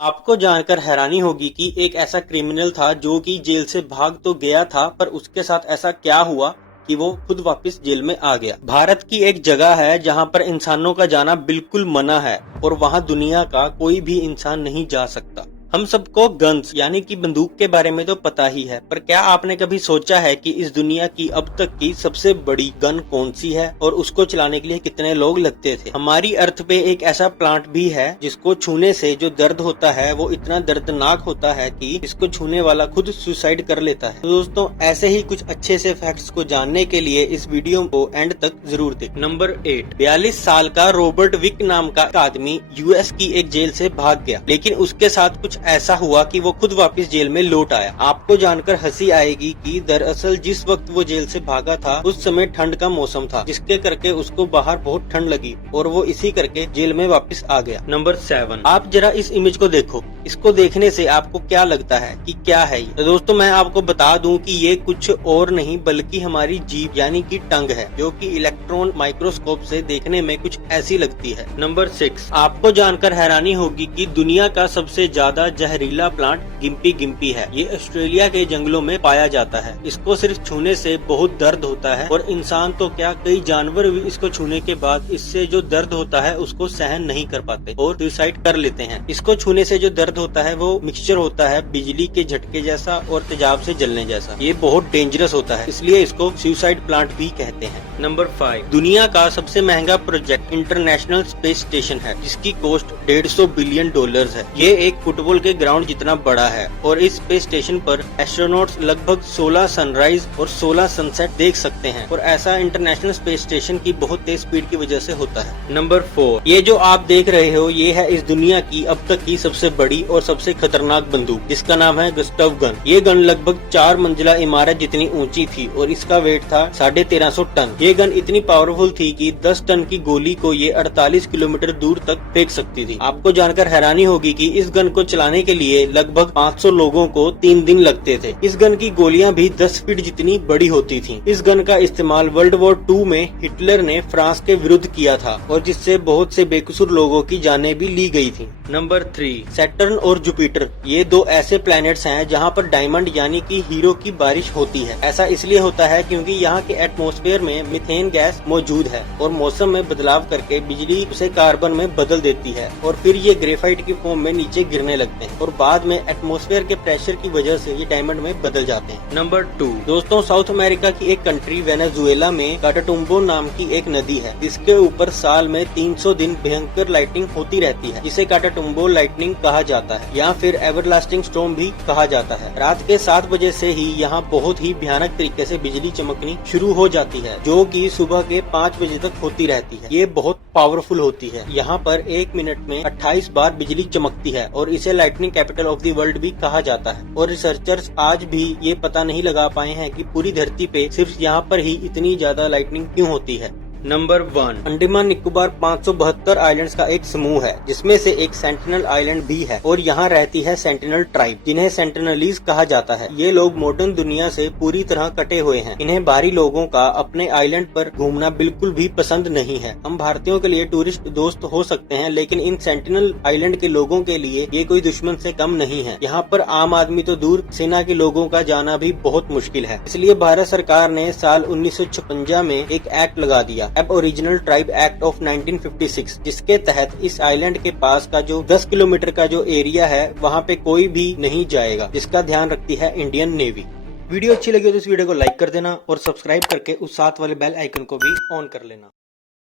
आपको जानकर हैरानी होगी कि एक ऐसा क्रिमिनल था जो कि जेल से भाग तो गया था, पर उसके साथ ऐसा क्या हुआ कि वो खुद वापस जेल में आ गया। भारत की एक जगह है जहां पर इंसानों का जाना बिल्कुल मना है और वहां दुनिया का कोई भी इंसान नहीं जा सकता। हम सबको गन्स यानी कि बंदूक के बारे में तो पता ही है, पर क्या आपने कभी सोचा है कि इस दुनिया की अब तक की सबसे बड़ी गन कौन सी है और उसको चलाने के लिए कितने लोग लगते थे। हमारी अर्थ पे एक ऐसा प्लांट भी है जिसको छूने से जो दर्द होता है वो इतना दर्दनाक होता है कि इसको छूने वाला खुद सुसाइड कर लेता है। तो दोस्तों, ऐसे ही कुछ अच्छे से फैक्ट्स को जानने के लिए इस वीडियो को एंड तक जरूर देखें। नंबर 8, 42 साल का रॉबर्ट विक नाम का आदमी यूएस की एक जेल से भाग गया, लेकिन उसके साथ कुछ ऐसा हुआ कि वो खुद वापस जेल में लौट आया। आपको जानकर हंसी आएगी कि दरअसल जिस वक्त वो जेल से भागा था उस समय ठंड का मौसम था, जिसके करके उसको बाहर बहुत ठंड लगी और वो इसी करके जेल में वापस आ गया। नंबर 7, आप जरा इस इमेज को देखो। इसको देखने से आपको क्या लगता है कि क्या है ये? तो दोस्तों, मैं आपको बता दूं कि ये कुछ और नहीं बल्कि हमारी जीभ यानी कि टंग है, जो कि इलेक्ट्रॉन माइक्रोस्कोप से देखने में कुछ ऐसी लगती है। नंबर 6, आपको जानकर हैरानी होगी कि दुनिया का सबसे ज्यादा जहरीला प्लांट गिम्पी गिम्पी है। ये ऑस्ट्रेलिया के जंगलों में पाया जाता है। इसको सिर्फ छूने से बहुत दर्द होता है और इंसान तो क्या, कई जानवर भी इसको छूने के बाद इससे जो दर्द होता है उसको सहन नहीं कर पाते और सुसाइड कर लेते हैं। इसको छूने से जो दर्द होता है वो मिक्सचर होता है बिजली के झटके जैसा और तेजाब से जलने जैसा। ये बहुत डेंजरस होता है, इसलिए इसको सुसाइड प्लांट भी कहते हैं। नंबर 5, दुनिया का सबसे महंगा प्रोजेक्ट इंटरनेशनल स्पेस स्टेशन है, जिसकी कॉस्ट $150 बिलियन है। ये एक फुटबॉल के ग्राउंड जितना बड़ा है और इस स्पेस स्टेशन पर एस्ट्रोनॉट्स लगभग 16 सनराइज और 16 सनसेट देख सकते हैं, और ऐसा इंटरनेशनल स्पेस स्टेशन की बहुत तेज स्पीड की वजह से होता है। नंबर 4, ये जो आप देख रहे हो ये है इस दुनिया की अब तक की सबसे बड़ी और सबसे खतरनाक बंदूक, जिसका नाम है गुस्ताव गन। ये गन लगभग 4 मंजिला इमारत जितनी ऊंची थी और इसका वेट था 1350 टन। ये गन इतनी पावरफुल थी कि 10 टन की गोली को ये 48 किलोमीटर दूर तक फेंक सकती थी। आपको जानकर हैरानी होगी कि इस गन को चलाने के लिए लगभग 500 लोगों को 3 दिन लगते थे। इस गन की गोलियां भी 10 फीट जितनी बड़ी होती थीं। इस गन का इस्तेमाल वर्ल्ड वॉर 2 में हिटलर ने फ्रांस के विरुद्ध किया था और जिससे बहुत से बेकसूर लोगों की जानें भी ली गई थी। नंबर 3, सैटर्न और जुपिटर, ये 2 ऐसे प्लैनेट्स हैं जहां पर डायमंड यानी कि हीरो की बारिश होती है। ऐसा इसलिए होता है क्योंकि यहाँ के एटमॉस्फेयर में मीथेन गैस मौजूद है और मौसम में बदलाव करके बिजली उसे कार्बन में बदल देती है और फिर ये ग्रेफाइट की फॉर्म में नीचे गिरने लगते हैं और बाद में एटमॉस्फेयर के प्रेशर की वजह से ये डायमंड में बदल जाते हैं। नंबर 2, दोस्तों, साउथ अमेरिका की एक कंट्री वेनेजुएला में काटाटुम्बो नाम की एक नदी है, जिसके ऊपर साल में 300 दिन भयंकर लाइटिंग होती रहती है, जिसे काटाटुम्बो लाइटनिंग कहा जाता है या फिर एवरलास्टिंग स्टॉर्म भी कहा जाता है। रात के 7 बजे से ही यहाँ बहुत ही भयानक तरीके से बिजली चमकनी शुरू हो जाती है, जो कि सुबह के 5 बजे तक होती रहती है। ये बहुत पावरफुल होती है। यहाँ पर 1 मिनट में 28 बार बिजली चमकती है और इसे lightning capital of the world भी कहा जाता है। और रिसर्चर्स आज भी ये पता नहीं लगा पाए हैं कि पूरी धरती पे सिर्फ यहाँ पर ही इतनी ज्यादा लाइटनिंग क्यों होती है। नंबर 1, अंडमान निकोबार 572 आइलैंड्स का एक समूह है, जिसमें से एक सेंटिनल आइलैंड भी है और यहाँ रहती है सेंटिनल ट्राइब, जिन्हें सेंटिनलीज कहा जाता है। ये लोग मॉडर्न दुनिया से पूरी तरह कटे हुए हैं। इन्हें बाहरी लोगों का अपने आइलैंड पर घूमना बिल्कुल भी पसंद नहीं है। हम भारतीयों के लिए टूरिस्ट दोस्त हो सकते हैं, लेकिन इन सेंटिनल आइलैंड के लोगों के लिए ये कोई दुश्मन से कम नहीं है। यहाँ पर आम आदमी तो दूर, सेना के लोगों का जाना भी बहुत मुश्किल है। इसलिए भारत सरकार ने साल 1956 में एक एक्ट लगा दिया, ओरिजिनल ट्राइब एक्ट ऑफ 1956, जिसके तहत इस आइलैंड के पास का जो 10 किलोमीटर का जो एरिया है वहाँ पे कोई भी नहीं जाएगा, जिसका ध्यान रखती है इंडियन नेवी। वीडियो अच्छी लगी तो इस वीडियो को लाइक कर देना और सब्सक्राइब करके उस साथ वाले बेल आइकन को भी ऑन कर लेना।